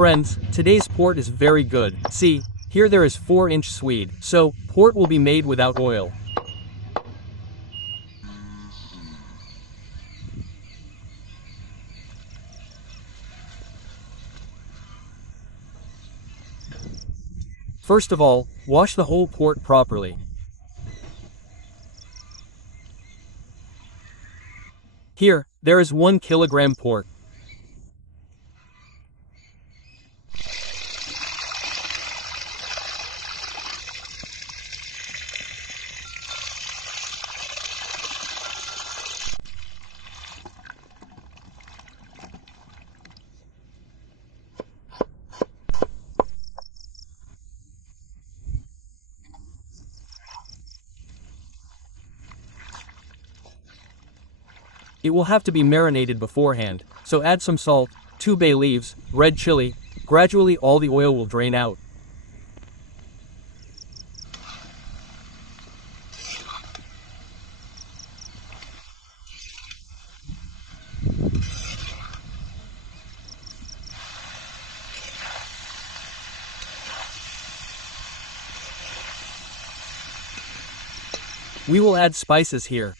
Friends, today's port is very good. See, here there is 4-inch Swede. So, port will be made without oil. First of all, wash the whole port properly. Here, there is 1 kilogram port. It will have to be marinated beforehand, so add some salt, 2 bay leaves, red chili. Gradually all the oil will drain out. We will add spices here.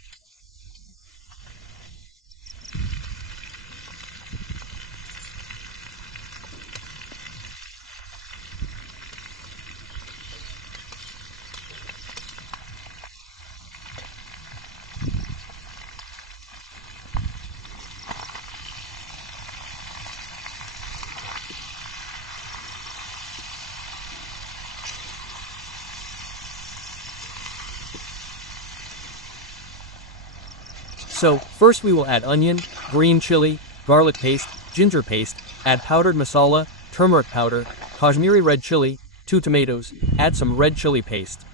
So, first we will add onion, green chili, garlic paste, ginger paste, add powdered masala, turmeric powder, Kashmiri red chili, 2 tomatoes, add some red chili paste.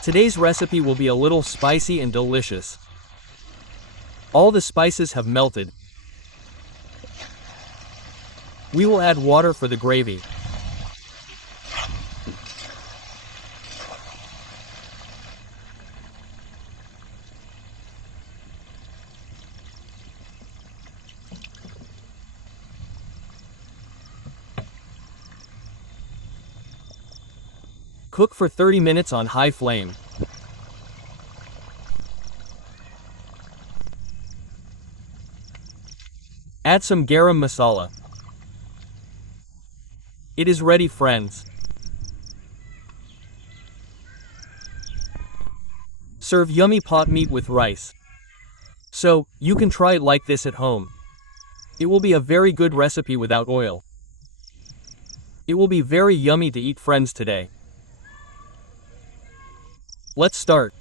Today's recipe will be a little spicy and delicious. All the spices have melted. We will add water for the gravy. Cook for 30 minutes on high flame. Add some garam masala. It is ready, friends. Serve yummy pot meat with rice. So, you can try it like this at home. It will be a very good recipe without oil. It will be very yummy to eat, friends, today. Let's start.